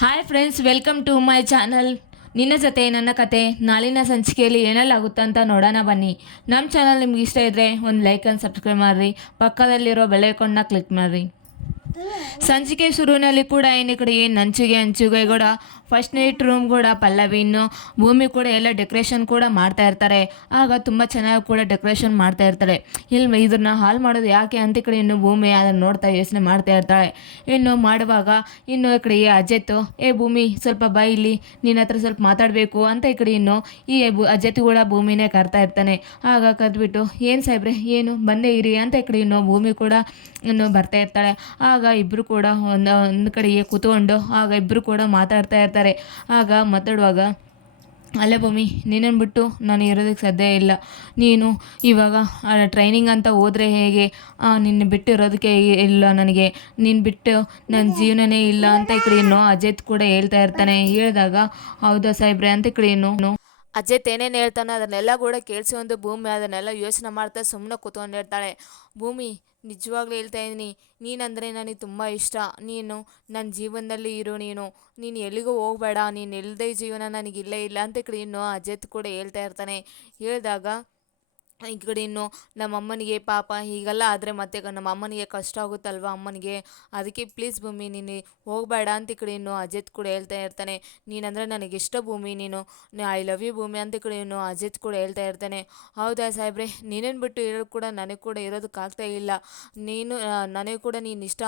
Hi friends, welcome to my channel. ನಿನ್ನ ಜೊತೆ ನನ್ನ ಕತೆ ನಾಳಿನ ಸಂಚಿಕೆಯಲ್ಲಿ ಏನೆಲ್ಲಾಗುತ್ತೆ ಅಂತ ನೋಡೋಣ ಬನ್ನಿ. ನಮ್ಮ ಚಾನಲ್ ನಿಮ್ಗೆ ಇಷ್ಟ ಇದ್ದರೆ ಒಂದು ಲೈಕ್ ಆ್ಯಂಡ್ ಸಬ್ಸ್ಕ್ರೈಬ್ ಮಾಡಿರಿ. ಪಕ್ಕದಲ್ಲಿರೋ ಬೆಲ್ ಐಕಾನ್ನ ಕ್ಲಿಕ್ ಮಾಡಿರಿ. ಸಂಚಿಕೆ ಶುರುವಿನಲ್ಲಿ ಕೂಡ ಈ ಕಡೆ ಹಂಚುಗೆ ಕೂಡ ಫಸ್ಟ್ ನೈಟ್ ರೂಮ್ ಕೂಡ ಪಲ್ಲವಿ ಇನ್ನು ಭೂಮಿ ಕೂಡ ಎಲ್ಲ ಡೆಕೋರೇಷನ್ ಕೂಡ ಮಾಡ್ತಾ ಇರ್ತಾರೆ. ಆಗ ತುಂಬ ಚೆನ್ನಾಗಿ ಕೂಡ ಡೆಕೋರೇಷನ್ ಮಾಡ್ತಾ ಇರ್ತಾರೆ. ಇಲ್ಲಿ ಇದನ್ನ ಹಾಳು ಮಾಡೋದು ಯಾಕೆ ಅಂತ ಕಡೆ ಇನ್ನು ಭೂಮಿ ಅದನ್ನು ನೋಡ್ತಾ ಯೋಚನೆ ಮಾಡ್ತಾ ಇರ್ತಾಳೆ. ಇನ್ನು ಮಾಡುವಾಗ ಇನ್ನು ಈ ಕಡೆ ಅಜ್ಜೆತ್ತು, ಭೂಮಿ ಸ್ವಲ್ಪ ಬಾ ಇಲ್ಲಿ, ನಿನ್ನ ಹತ್ರ ಸ್ವಲ್ಪ ಮಾತಾಡಬೇಕು ಅಂತ ಈ ಕಡೆ ಇನ್ನು ಈ ಅಜ್ಜೆತ್ತು ಕೂಡ ಭೂಮಿನೇ ಕರ್ತಾ ಇರ್ತಾನೆ. ಆಗ ಕರೆದ್ಬಿಟ್ಟು ಏನು ಸಾಹೇಬ್ರೆ ಏನು ಬಂದೇ ಇರಿ ಅಂತ ಈ ಕಡೆ ಇನ್ನು ಭೂಮಿ ಕೂಡ ಇನ್ನು ಬರ್ತಾ ಇರ್ತಾಳೆ. ಆಗ ಇಬ್ಬರು ಕೂಡ ಒಂದು ಕಡೆಗೆ ಕೂತ್ಕೊಂಡು ಆಗ ಇಬ್ಬರು ಕೂಡ ಮಾತಾಡ್ತಾ ಇರ್ತಾರೆ. ಆಗ ಮಾತಾಡುವಾಗ, ಅಲ್ಲೇ ಭೂಮಿ, ನಿನ್ನನ್ನು ಬಿಟ್ಟು ನಾನು ಇರೋದಕ್ಕೆ ಸಾಧ್ಯ ಇಲ್ಲ. ನೀನು ಇವಾಗ ಟ್ರೈನಿಂಗ್ ಅಂತ ಹೋದರೆ ಹೇಗೆ? ನಿನ್ನ ಬಿಟ್ಟು ಇರೋದಕ್ಕೆ ಇಲ್ಲ ನನಗೆ, ನೀನು ಬಿಟ್ಟು ನನ್ನ ಜೀವನನೇ ಇಲ್ಲ ಅಂತ ಈ ಕಡೆ ಇನ್ನು ಅಜೇತ್ ಕೂಡ ಹೇಳ್ತಾ ಇರ್ತಾನೆ. ಹೇಳಿದಾಗ ಹೌದಾ ಸಾಹೇಬ್ರೆ ಅಂತ ಈ ಕಡೆ ಇನ್ನು ಅಜೇತ್ ಏನೇನು ಹೇಳ್ತಾನೆ ಅದನ್ನೆಲ್ಲ ಕೂಡ ಕೇಳಿಸ್ಕೊಂಡು ಭೂಮಿ ಅದನ್ನೆಲ್ಲ ಯೋಚನೆ ಮಾಡ್ತಾ ಸುಮ್ಮನೆ ಕೂತ್ಕೊಂಡಿರ್ತಾಳೆ. ಭೂಮಿ, ನಿಜವಾಗ್ಲೂ ಹೇಳ್ತಾ ಇದ್ದೀನಿ, ನೀನಂದರೆ ನನಗೆ ತುಂಬ ಇಷ್ಟ. ನೀನು ನನ್ನ ಜೀವನದಲ್ಲಿ ಇರು, ನೀನು ಎಲ್ಲಿಗೂ ಹೋಗಬೇಡ, ನೀನು ಇಲ್ಲದೆ ಜೀವನ ನನಗಿಲ್ಲೇ ಇಲ್ಲ ಅಂತ ಕಡೆ ಇನ್ನು ಅಜೇತ್ ಕೂಡ ಹೇಳ್ತಾ ಇರ್ತಾನೆ. ಹೇಳಿದಾಗ ಈ ಕಡೆ ಇನ್ನು ನಮ್ಮಮ್ಮನಿಗೆ ಪಾಪ ಹೀಗೆಲ್ಲ ಆದರೆ ಮತ್ತೆ ನಮ್ಮ ಅಮ್ಮನಿಗೆ ಕಷ್ಟ ಆಗುತ್ತಲ್ವ ಅಮ್ಮನಿಗೆ, ಅದಕ್ಕೆ ಪ್ಲೀಸ್ ಭೂಮಿ ನೀನು ಹೋಗಬೇಡ ಅಂತ ಈ ಕಡೆ ಇನ್ನು ಅಜಿತ್ ಕೂಡ ಹೇಳ್ತಾ ಇರ್ತಾನೆ. ನೀನಂದರೆ ನನಗಿಷ್ಟ ಭೂಮಿ, ನೀನು ಐ ಲವ್ ಯು ಭೂಮಿ ಅಂತ ಕಡೆ ಇನ್ನು ಅಜಿತ್ ಕೂಡ ಹೇಳ್ತಾ ಇರ್ತಾನೆ. ಹೌದಾ ಸಾಹೇಬ್ರೆ, ನೀನೇನು ಬಿಟ್ಟು ಇರೋದು ಕೂಡ ನನಗೆ ಕೂಡ ಇರೋದಕ್ಕಾಗ್ತಾ ಇಲ್ಲ. ನೀನು ನನಗೆ ಕೂಡ ನೀನು ಇಷ್ಟ,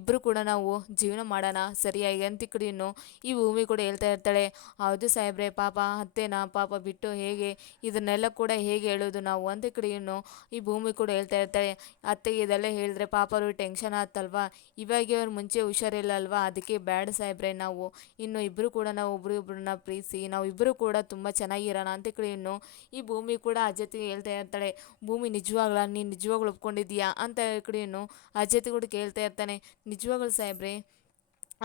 ಇಬ್ಬರು ಕೂಡ ನಾವು ಜೀವನ ಮಾಡೋಣ ಸರಿಯಾಗಿ ಅಂತ ಈ ಕಡೆ ಇನ್ನು ಈ ಭೂಮಿ ಕೂಡ ಹೇಳ್ತಾ ಇರ್ತಾಳೆ. ಹೌದು ಸಾಹೇಬ್ರೆ, ಪಾಪ ಅತ್ತೆನ ಪಾಪ ಬಿಟ್ಟು ಹೇಗೆ ಇದನ್ನೆಲ್ಲ ಕೂಡ ಹೇಗೆ ಹೇಳೋದು ನಾವು ಅಂತ ಕಡೆ ಇನ್ನು ಈ ಭೂಮಿ ಕೂಡ ಹೇಳ್ತಾ ಇರ್ತಾಳೆ. ಅತ್ತೆಗೆ ಇದೆಲ್ಲ ಹೇಳಿದ್ರೆ ಪಾಪ ಅವ್ರಿಗೆ ಟೆನ್ಷನ್ ಆತಲ್ವಾ, ಇವಾಗ ಅವ್ರು ಮುಂಚೆ ಹುಷಾರಿಲ್ಲ ಅಲ್ವಾ, ಅದಕ್ಕೆ ಬ್ಯಾಡ ಸಾಹೇಬ್ರೆ, ನಾವು ಇನ್ನು ಇಬ್ಬರು ಕೂಡ ನಾವು ಒಬ್ರಿಗೊಬ್ರನ್ನ ಪ್ರೀತಿಸಿ ನಾವು ಇಬ್ಬರು ಕೂಡ ತುಂಬ ಚೆನ್ನಾಗಿರೋಣ ಅಂತ ಕಡೆ ಇನ್ನು ಈ ಭೂಮಿ ಕೂಡ ಅಜತಿಗೆ ಹೇಳ್ತಾ ಇರ್ತಾಳೆ. ಭೂಮಿ, ನಿಜವಾಗ್ಲಾ ನೀನು ನಿಜವಾಗ್ಲೂ ಒಪ್ಕೊಂಡಿದ್ದೀಯಾ ಅಂತ ಕಡೆ ಇನ್ನು ಅಜತಿ ಕೂಡ ಕೇಳ್ತಾ ಇರ್ತಾನೆ. ನಿಜವಾಗ್ಲೂ ಸಾಹೇಬ್ರೆ,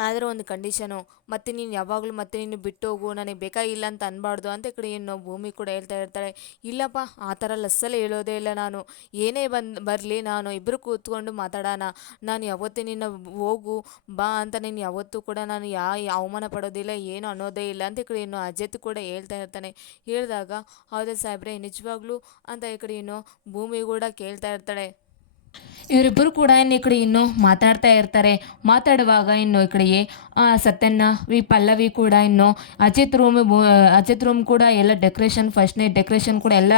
ಆದರೆ ಒಂದು ಕಂಡೀಷನು, ಮತ್ತು ನೀನು ಯಾವಾಗಲೂ ಮತ್ತೆ ನೀನು ಬಿಟ್ಟು ಹೋಗು, ನನಗೆ ಬೇಕಾಗಿಲ್ಲ ಅಂತ ಅನ್ಬಾರ್ದು ಅಂತ ಕಡೆ ಇನ್ನು ಭೂಮಿ ಕೂಡ ಹೇಳ್ತಾ ಇರ್ತಾಳೆ. ಇಲ್ಲಪ್ಪ, ಆ ಥರ ಲಸ್ಸಲ್ಲಿ ಹೇಳೋದೇ ಇಲ್ಲ ನಾನು, ಏನೇ ಬರಲಿ ನಾನು ಇಬ್ಬರು ಕೂತ್ಕೊಂಡು ಮಾತಾಡೋಣ. ನಾನು ಯಾವತ್ತೂ ನಿನ್ನ ಹೋಗು ಬಾ ಅಂತ ನೀನು ಯಾವತ್ತೂ ಕೂಡ ನಾನು ಅವಮಾನ ಪಡೋದಿಲ್ಲ, ಏನು ಅನ್ನೋದೇ ಇಲ್ಲ ಅಂತ ಕಡೆ ಇನ್ನು ಅಜತ್ ಕೂಡ ಹೇಳ್ತಾ ಇರ್ತಾನೆ. ಹೇಳಿದಾಗ ಹೌದಾ ಸಾಹೇಬ್ರೆ ನಿಜವಾಗ್ಲೂ ಅಂತ ಈ ಕಡೆ ಇನ್ನು ಭೂಮಿ ಕೂಡ ಕೇಳ್ತಾ ಇರ್ತಾಳೆ. ಇವರಿಬ್ಬರು ಕೂಡ ಇನ್ನು ಈ ಕಡೆ ಇನ್ನು ಮಾತಾಡ್ತಾ ಇರ್ತಾರೆ. ಮಾತಾಡುವಾಗ ಇನ್ನು ಈ ಕಡೆಗೆ ಸತ್ಯನ್ನ ಪಲ್ಲವಿ ಕೂಡ ಇನ್ನು ಅಜಿತ್ ರೂಮ್ ಕೂಡ ಎಲ್ಲ ಡೆಕೋರೇಷನ್ ಫಸ್ಟ್ ನೈಟ್ ಡೆಕೋರೇಷನ್ ಕೂಡ ಎಲ್ಲ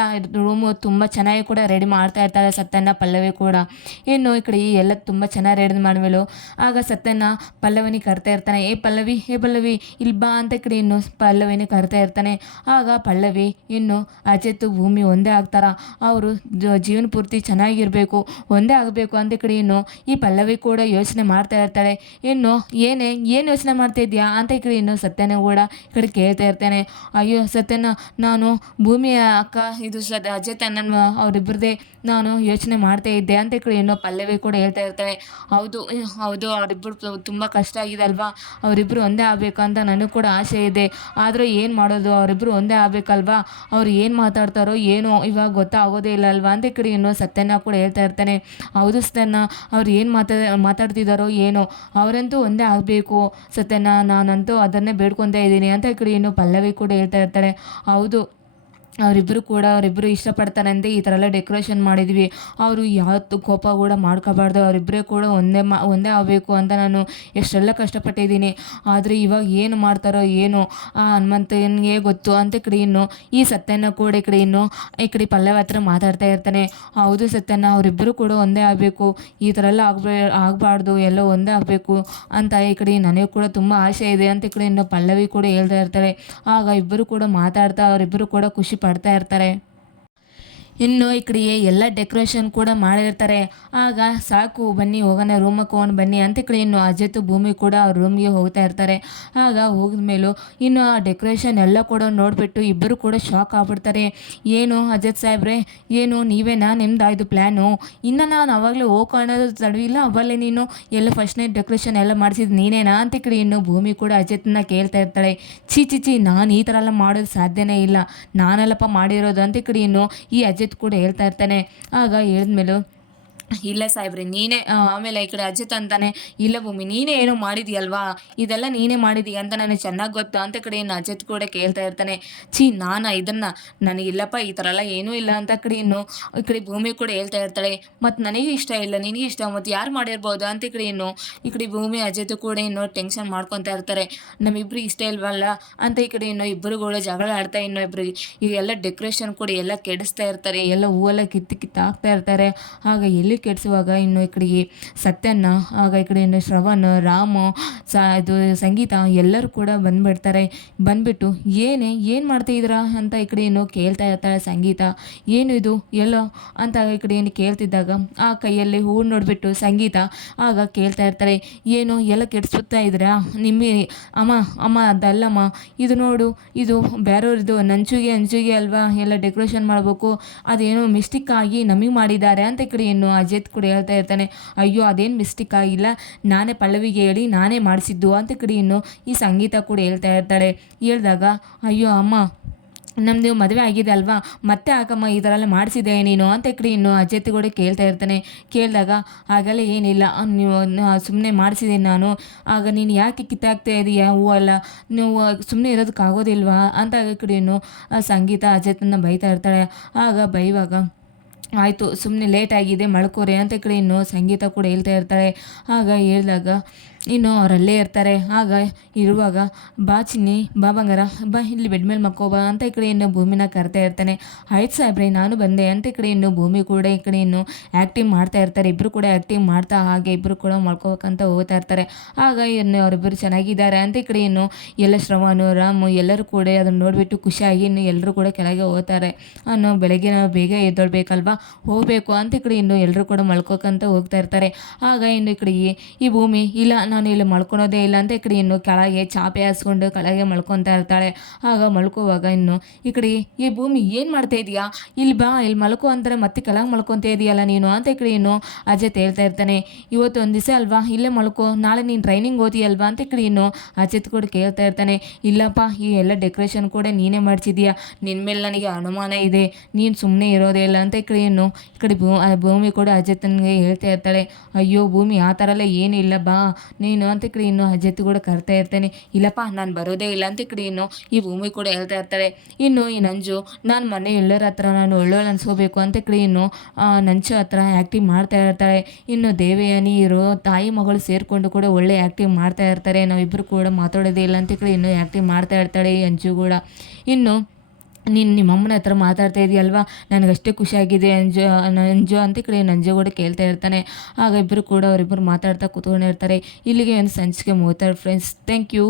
ರೂಮು ತುಂಬ ಚೆನ್ನಾಗಿ ಕೂಡ ರೆಡಿ ಮಾಡ್ತಾ ಇರ್ತಾರೆ ಸತ್ಯನ್ನ ಪಲ್ಲವಿ ಕೂಡ. ಇನ್ನು ಈ ಕಡೆ ಎಲ್ಲ ತುಂಬ ಚೆನ್ನಾಗಿ ರೆಡಿ ಮಾಡ್ಮೇಲು ಆಗ ಸತ್ಯನ್ನ ಪಲ್ಲವಿನಿ ಕರ್ತಾ ಇರ್ತಾನೆ. ಪಲ್ಲವಿ ಇಲ್ಲಿ ಬಾ ಅಂತ ಈ ಕಡೆ ಇನ್ನು ಪಲ್ಲವಿನಿ ಕರ್ತಾ ಇರ್ತಾನೆ. ಆಗ ಪಲ್ಲವಿ ಇನ್ನು ಅಜಿತ್ ಭೂಮಿ ಒಂದೇ ಆಗ್ತಾರ, ಅವರು ಜೀವನ ಪೂರ್ತಿ ಚೆನ್ನಾಗಿರಬೇಕು, ಒಂದೇ ಆಗಬೇಕು ಅಂತ ಕಡೆ ಇನ್ನು ಈ ಪಲ್ಲವಿ ಕೂಡ ಯೋಚನೆ ಮಾಡ್ತಾ ಇರ್ತಾಳೆ. ಇನ್ನು ಏನು ಯೋಚನೆ ಮಾಡ್ತಾ ಇದೆಯಾ ಅಂತ ಈ ಕಡೆ ಇನ್ನು ಸತ್ಯನ ಕೂಡ ಈ ಕಡೆ ಕೇಳ್ತಾ ಇರ್ತೇನೆ. ಅಯ್ಯೋ ಸತ್ಯನ, ನಾನು ಭೂಮಿಯ ಅಕ್ಕ ಇದು ಅಜತ್ ಅಣ್ಣನ ಅವರಿಬ್ಬರದೇ ನಾನು ಯೋಚನೆ ಮಾಡ್ತಾ ಇದ್ದೆ ಅಂತ ಈ ಕಡೆ ಇನ್ನು ಪಲ್ಲವಿ ಕೂಡ ಹೇಳ್ತಾ ಇರ್ತಾಳೆ. ಹೌದು ಅವರಿಬ್ಬರು ತುಂಬ ಕಷ್ಟ ಆಗಿದೆ ಅಲ್ವಾ, ಅವರಿಬ್ಬರು ಒಂದೇ ಆಗಬೇಕು ಅಂತ ನನಗೂ ಕೂಡ ಆಸೆ ಇದೆ. ಆದರೂ ಏನು ಮಾಡೋದು, ಅವರಿಬ್ಬರು ಒಂದೇ ಆಗಬೇಕಲ್ವಾ, ಅವ್ರು ಏನು ಮಾತಾಡ್ತಾರೋ ಏನೋ ಇವಾಗ ಗೊತ್ತಾಗೋದೇ ಇಲ್ಲ ಅಲ್ವಾ ಅಂತ ಈ ಕಡೆ ಇನ್ನು ಸತ್ಯನ ಕೂಡ ಹೇಳ್ತಾ ಇರ್ತಾನೆ. ಹೌದು ಸತ್ಯನ, ಅವ್ರು ಏನು ಮಾತಾಡ್ತಿದ್ದಾರೋ ಏನೋ, ಅವರಂತೂ ಒಂದೇ ಆಗಬೇಕು ಸತ್ಯನ, ನಾನಂತೂ ಅದನ್ನೇ ಬೇಡ್ಕೊತಾ ಇದ್ದೀನಿ ಅಂತ ಈ ಕಡೆ ಇನ್ನು ಪಲ್ಲವಿ ಕೂಡ ಹೇಳ್ತಾ ಇರ್ತಾಳೆ. ಹೌದು, ಅವರಿಬ್ಬರು ಇಷ್ಟಪಡ್ತಾರೆ ಅಂತ ಈ ಥರ ಎಲ್ಲ ಡೆಕೋರೇಷನ್ ಮಾಡಿದ್ವಿ, ಅವರು ಯಾವತ್ತೂ ಕೋಪ ಕೂಡ ಮಾಡ್ಕೋಬಾರ್ದು, ಅವರಿಬ್ಬರೇ ಕೂಡ ಒಂದೇ ಆಗಬೇಕು ಅಂತ ನಾನು ಎಷ್ಟೆಲ್ಲ ಕಷ್ಟಪಟ್ಟಿದ್ದೀನಿ. ಆದರೆ ಇವಾಗ ಏನು ಮಾಡ್ತಾರೋ ಏನೋ ಆ ಹನುಮಂತನಿಗೆ ಗೊತ್ತು ಅಂತ ಕಡೆ ಇನ್ನು ಈ ಸತ್ಯನ ಕೂಡ ಈ ಕಡೆ ಇನ್ನು ಈ ಕಡೆ ಪಲ್ಲವಿ ಹತ್ರ ಮಾತಾಡ್ತಾ ಇರ್ತಾನೆ. ಹೌದು ಸತ್ಯನ, ಅವರಿಬ್ಬರು ಕೂಡ ಒಂದೇ ಆಗಬೇಕು, ಈ ಥರ ಎಲ್ಲ ಆಗಬಾರ್ದು, ಎಲ್ಲ ಒಂದೇ ಆಗಬೇಕು ಅಂತ ಈ ಕಡೆ ನನಗೆ ಕೂಡ ತುಂಬ ಆಸೆ ಇದೆ ಅಂತ ಈ ಕಡೆ ಇನ್ನು ಪಲ್ಲವಿ ಕೂಡ ಹೇಳ್ತಾ ಇರ್ತಾರೆ. ಆಗ ಇಬ್ಬರು ಕೂಡ ಮಾತಾಡ್ತಾ ಅವರಿಬ್ಬರು ಕೂಡ ಖುಷಿ ಪಡ್ತಾ ಇರ್ತಾರೆ. ಇನ್ನು ಈ ಕಡೆಗೆ ಎಲ್ಲ ಡೆಕೋರೇಷನ್ ಕೂಡ ಮಾಡಿರ್ತಾರೆ. ಆಗ ಸಾಕು ಬನ್ನಿ ಹೋಗೋಣ, ರೂಮಕ್ಕೆ ಹೋಗೋಣ ಬನ್ನಿ ಅಂತ ಕಡೆ ಇನ್ನು ಅಜಿತ್ ಭೂಮಿ ಕೂಡ ಅವ್ರ ರೂಮ್ಗೆ ಹೋಗ್ತಾ ಇರ್ತಾರೆ. ಆಗ ಹೋಗಿದ್ಮೇಲೂ ಇನ್ನು ಆ ಡೆಕೋರೇಷನ್ ಎಲ್ಲ ಕೂಡ ನೋಡಿಬಿಟ್ಟು ಇಬ್ಬರು ಕೂಡ ಶಾಕ್ ಆಗ್ಬಿಡ್ತಾರೆ. ಏನು ಅಜಿತ್ ಸಾಹೇಬ್ರೆ, ಏನು ನೀವೇನಾ, ನಿಮ್ದು ಇದು ಪ್ಲ್ಯಾನು? ಇನ್ನು ನಾನು ಅವಾಗಲೇ ಹೋಗೋಣದು ತಡವಿಲ್ಲ, ಅವಲ್ಲೇ ನೀನು ಎಲ್ಲ ಫಸ್ಟ್ ನೈಟ್ ಡೆಕೋರೇಷನ್ ಎಲ್ಲ ಮಾಡಿಸಿದ್ದು ನೀನೇನಾ ಅಂತ ಕಡೆ ಇನ್ನು ಭೂಮಿ ಕೂಡ ಅಜಿತ್ನ ಕೇಳ್ತಾ ಇರ್ತಾಳೆ. ಚಿ ನಾನು ಈ ಥರ ಎಲ್ಲ ಮಾಡೋದು ಸಾಧ್ಯನೇ ಇಲ್ಲ, ನಾನೆಲ್ಲಪ್ಪ ಮಾಡಿರೋದು ಅಂತ ಕಡೆ ಇನ್ನು ಈ ಅಜಿತ್ ಕೂಡ ಹೇಳ್ತಾ ಇರ್ತಾನೆ. ಆಗ ಹೇಳಿದ್ಮೇಲೂ ಇಲ್ಲ ಸಾಹೇಬ್ರೆ ನೀನೇ ಆಮೇಲೆ ಈ ಕಡೆ ಅಜಿತ್ ಅಂತಾನೆ, ಇಲ್ಲ ಭೂಮಿ ನೀನೇ ಏನೋ ಮಾಡಿದೀಯಲ್ವಾ, ಇದೆಲ್ಲ ನೀನೇ ಮಾಡಿದೀಯ ಅಂತ ನನಗೆ ಚೆನ್ನಾಗಿ ಗೊತ್ತು ಅಂತ ಕಡೆ ಇನ್ನು ಅಜಿತ್ ಕೂಡ ಕೇಳ್ತಾ ಇರ್ತಾನೆ. ಛೀ ನಾನಾ ಇದನ್ನ, ನನಗಿಲ್ಲಪ್ಪ ಈ ಥರ ಎಲ್ಲ ಏನೂ ಇಲ್ಲ ಅಂತ ಕಡೆ ಇನ್ನು ಈ ಕಡೆ ಭೂಮಿ ಕೂಡ ಹೇಳ್ತಾ ಇರ್ತಾಳೆ. ಮತ್ತು ನನಗೆ ಇಷ್ಟ ಇಲ್ಲ ನಿನಗೆ ಇಷ್ಟ, ಮತ್ತು ಯಾರು ಮಾಡಿರ್ಬೋದು ಅಂತ ಈ ಕಡೆ ಇನ್ನು ಈ ಕಡೆ ಭೂಮಿ ಅಜಿತ್ ಕೂಡ ಇನ್ನು ಟೆನ್ಷನ್ ಮಾಡ್ಕೊತಾ ಇರ್ತಾರೆ. ನಮ್ಮಿಬ್ರು ಇಷ್ಟ ಇಲ್ವಲ್ಲ ಅಂತ ಈ ಕಡೆ ಇನ್ನು ಇಬ್ಬರು ಕೂಡ ಜಗಳ ಆಡ್ತಾ ಇನ್ನು ಇಬ್ಬರಿಗೆ ಇವೆಲ್ಲ ಡೆಕೋರೇಷನ್ ಕೂಡ ಎಲ್ಲ ಕೆಡಿಸ್ತಾ ಇರ್ತಾರೆ, ಎಲ್ಲ ಹೂವೆಲ್ಲ ಕಿತ್ತಾಕ್ತಾ ಇರ್ತಾರೆ. ಆಗ ಎಲ್ಲಿ ಕೆಡಿಸುವಾಗ ಇನ್ನು ಈ ಕಡೆಗೆ ಸತ್ಯನ್ನ, ಆಗ ಈ ಕಡೆ ಇನ್ನು ಶ್ರವಣ್, ರಾಮು, ಇದು ಸಂಗೀತ ಎಲ್ಲರೂ ಕೂಡ ಬಂದುಬಿಡ್ತಾರೆ. ಬಂದುಬಿಟ್ಟು ಏನು ಮಾಡ್ತಾ ಇದ್ದೀರಾ ಅಂತ ಈ ಕಡೆ ಏನು ಕೇಳ್ತಾ ಇರ್ತಾಳೆ ಸಂಗೀತ. ಏನು ಇದು ಎಲ್ಲೋ ಅಂತ ಈ ಕಡೆ ಏನು ಕೇಳ್ತಿದ್ದಾಗ ಆ ಕೈಯಲ್ಲಿ ಹೂವು ನೋಡಿಬಿಟ್ಟು ಸಂಗೀತ ಆಗ ಕೇಳ್ತಾ ಇರ್ತಾರೆ, ಏನು ಎಲ್ಲ ಕೆಡಿಸ್ತಾ ಇದ್ದೀರಾ ಅಮ್ಮ ಅಮ್ಮ ಅದಲ್ಲಮ್ಮ, ಇದು ನೋಡು ಇದು ಬೇರೆಯವ್ರದ್ದು ನಂಚುಗೆ ಅಲ್ವಾ ಎಲ್ಲ ಡೆಕೋರೇಷನ್ ಮಾಡಬೇಕು, ಅದೇನೋ ಮಿಸ್ಟೇಕ್ ಆಗಿ ನಮಗೆ ಮಾಡಿದ್ದಾರೆ ಅಂತ ಈ ಕಡೆ ಇನ್ನು ಅಜಿತ್ ಕೂಡ ಹೇಳ್ತಾ ಇರ್ತಾನೆ. ಅಯ್ಯೋ ಅದೇನು ಮಿಸ್ಟೇಕ್ ಆಗಿಲ್ಲ, ನಾನೇ ಪಲ್ಲವಿಗೆ ಹೇಳಿ ನಾನೇ ಮಾಡಿಸಿದ್ದು ಅಂತ ಕಡೆ ಇನ್ನು ಈ ಸಂಗೀತ ಕೂಡ ಹೇಳ್ತಾ ಇರ್ತಾಳೆ. ಹೇಳಿದಾಗ ಅಯ್ಯೋ ಅಮ್ಮ ನಮ್ಮದು ಮದುವೆ ಆಗಿದೆ ಅಲ್ವಾ, ಮತ್ತೆ ಆಕಮ್ಮ ಈ ಥರ ಎಲ್ಲ ಮಾಡಿಸಿದೆ ನೀನು ಅಂತ ಕಡೆ ಇನ್ನು ಅಜಿತ್ ಕೂಡ ಕೇಳ್ತಾ ಇರ್ತಾನೆ. ಕೇಳಿದಾಗ ಹಾಗೆಲ್ಲ ಏನಿಲ್ಲ, ನೀವು ಸುಮ್ಮನೆ ಮಾಡಿಸಿದ್ದೀನಿ ನಾನು, ಆಗ ನೀನು ಯಾಕೆ ಕಿತ್ತಾಕ್ತಾ ಇದೀಯಾ ಹೂವೆಲ್ಲ, ನೀವು ಸುಮ್ಮನೆ ಇರೋದಕ್ಕಾಗೋದಿಲ್ವಾ ಅಂತ ಕಡೆ ಇನ್ನು ಸಂಗೀತ ಅಜಿತನ್ನ ಬೈತಾ ಇರ್ತಾಳೆ. ಆಗ ಬೈವಾಗ ಆಯಿತು ಸುಮ್ಮನೆ ಲೇಟ್ ಆಗಿದೆ ಮಳ್ಕೋರೆ ಅಂತ ಈ ಕಡೆ ಇನ್ನು ಸಂಗೀತ ಕೂಡ ಹೇಳ್ತಾ ಇರ್ತಾಳೆ. ಆಗ ಹೇಳಿದಾಗ ಇನ್ನು ಅವರಲ್ಲೇ ಇರ್ತಾರೆ. ಆಗ ಇರುವಾಗ ಬಾ ಚಿನ್ನಿ ಬಾ ಬಂಗಾರ ಬಾ ಇಲ್ಲಿ ಬೆಡ್ ಮೇಲೆ ಮಕ್ಕೋಬಾ ಅಂತ ಈ ಕಡೆ ಇನ್ನು ಭೂಮಿನ ಕರ್ತಾ ಇರ್ತಾನೆ. ಆಯ್ತು ಸಾಹೇಬ್ರೆ ನಾನು ಬಂದೆ ಅಂತ ಈ ಕಡೆ ಇನ್ನು ಭೂಮಿ ಕೂಡ ಈ ಕಡೆ ಇನ್ನು ಆ್ಯಕ್ಟಿಂಗ್ ಮಾಡ್ತಾ ಇರ್ತಾರೆ. ಇಬ್ಬರು ಕೂಡ ಆ್ಯಕ್ಟಿಂಗ್ ಮಾಡ್ತಾ ಹಾಗೆ ಇಬ್ಬರು ಕೂಡ ಮಲ್ಕೋಬೇಕಂತ ಹೋಗ್ತಾ ಇರ್ತಾರೆ. ಆಗ ಇನ್ನು ಅವರಿಬ್ಬರು ಚೆನ್ನಾಗಿದ್ದಾರೆ ಅಂತ ಈ ಕಡೆ ಇನ್ನು ಎಲ್ಲ ಶ್ರವಣು ರಾಮು ಎಲ್ಲರೂ ಕೂಡ ಅದನ್ನು ನೋಡಿಬಿಟ್ಟು ಖುಷಿಯಾಗಿ ಇನ್ನು ಎಲ್ಲರೂ ಕೂಡ ಕೆಳಗೆ ಹೋಗ್ತಾರೆ. ಬೆಳಗ್ಗೆ ನಾವು ಬೇಗ ಎದ್ದೊಳ್ಬೇಕಲ್ವಾ, ಹೋಗಬೇಕು ಅಂತ ಈ ಕಡೆ ಇನ್ನು ಎಲ್ಲರೂ ಕೂಡ ಮಲ್ಕೋಕಂತ ಹೋಗ್ತಾ ಇರ್ತಾರೆ. ಆಗ ಇನ್ನು ಈ ಕಡೆ ಈ ಭೂಮಿ ಇಲ್ಲ ನಾನು ಇಲ್ಲಿ ಮಲ್ಕೊಳೋದೇ ಇಲ್ಲ ಅಂತ ಈ ಕಡೆ ಇನ್ನು ಕೆಳಗೆ ಚಾಪೆ ಹಾಸ್ಕೊಂಡು ಕೆಳಗೆ ಮಲ್ಕೊತಾ ಇರ್ತಾಳೆ. ಆಗ ಮಲ್ಕೋವಾಗ ಇನ್ನು ಈ ಕಡೆ ಈ ಭೂಮಿ ಏನು ಮಾಡ್ತಾ ಇದೀಯಾ, ಇಲ್ಲಿ ಬಾ ಇಲ್ಲಿ ಮಲ್ಕೋ ಅಂತಾರೆ ಮತ್ತೆ ಕೆಳಗೆ ಮಲ್ಕೊತಾ ಇದೆಯಲ್ಲ ನೀನು ಅಂತ ಈ ಕಡೆ ಇನ್ನು ಅಜಿತ್ ಹೇಳ್ತಾ ಇರ್ತಾನೆ. ಇವತ್ತು ಒಂದು ದಿವಸ ಅಲ್ವಾ ಇಲ್ಲೇ ಮಲ್ಕೋ, ನಾಳೆ ನೀನು ಟ್ರೈನಿಂಗ್ ಓದಿಯಲ್ವಾ ಅಂತ ಈ ಕಡೆ ಇನ್ನು ಅಜಿತ್ ಕೂಡ ಕೇಳ್ತಾ ಇರ್ತಾನೆ. ಇಲ್ಲಪ್ಪ ಈ ಎಲ್ಲ ಡೆಕೋರೇಷನ್ ಕೂಡ ನೀನೇ ಮಾಡಿಸಿದೀಯಾ, ನಿನ್ನ ಮೇಲೆ ನನಗೆ ಅನುಮಾನ ಇದೆ, ನೀನು ಸುಮ್ಮನೆ ಇರೋದೇ ಇಲ್ಲ ಅಂತ ಈ ಕಡೆ ಇನ್ನು ಈ ಕಡೆ ಭೂಮಿ ಕೂಡ ಅಜಿತ್ನಿಗೆ ಹೇಳ್ತಾ ಇರ್ತಾಳೆ. ಅಯ್ಯೋ ಭೂಮಿ ಆ ಥರ ಎಲ್ಲ ಏನಿಲ್ಲ ಬಾ ನೀನು ಅಂತ ಕಡೆ ಇನ್ನು ಅಜಿತ್ ಕೂಡ ಕರ್ತಾ ಇರ್ತಾನೆ. ಇಲ್ಲಪ್ಪ ನಾನು ಬರೋದೇ ಇಲ್ಲ ಅಂತ ಕಡೆ ಇನ್ನು ಈ ಭೂಮಿ ಕೂಡ ಹೇಳ್ತಾ ಇರ್ತಾಳೆ. ಇನ್ನು ಈ ನಂಜು ನಾನು ಮನೆ ಎಲ್ಲರ ಹತ್ರ ನಾನು ಒಳ್ಳೊಳ್ಳೆ ಅನ್ಸ್ಕೋಬೇಕು ಅಂತ ಕಡೆ ಇನ್ನು ನಂಜು ಹತ್ರ ಆ್ಯಕ್ಟಿಂಗ್ ಮಾಡ್ತಾ ಇರ್ತಾಳೆ. ಇನ್ನು ದೇವಯಾನಿ ಇರೋ ತಾಯಿ ಮಗಳು ಸೇರಿಕೊಂಡು ಕೂಡ ಒಳ್ಳೆ ಆ್ಯಕ್ಟಿಂಗ್ ಮಾಡ್ತಾ ಇರ್ತಾರೆ. ನಾವಿಬ್ಬರು ಕೂಡ ಮಾತಾಡೋದೇ ಇಲ್ಲ ಅಂತ ಕಡೆ ಇನ್ನು ಆ್ಯಕ್ಟಿಂಗ್ ಮಾಡ್ತಾ ಇರ್ತಾಳೆ ಈ ಅಂಜು ಕೂಡ. ಇನ್ನು ನಿಮ್ಮ ಅಮ್ಮನ ಹತ್ರ ಮಾತಾಡ್ತಾ ಇದೆಯಲ್ವಾ, ನನಗಷ್ಟೇ ಖುಷಿಯಾಗಿದೆ ನಂಜು ಅಂತ ಈ ಕಡೆ ನಂಜು ಕೂಡ ಕೇಳ್ತಾ ಇರ್ತಾನೆ. ಆಗ ಇಬ್ಬರು ಕೂಡ ಅವರಿಬ್ಬರು ಮಾತಾಡ್ತಾ ಕೂತ್ಕೊಂಡಿರ್ತಾರೆ. ಇಲ್ಲಿಗೆ ಒಂದು ಸಂಚಿಕೆ ಮುಗಿತಾರೆ ಫ್ರೆಂಡ್ಸ್. Thank you.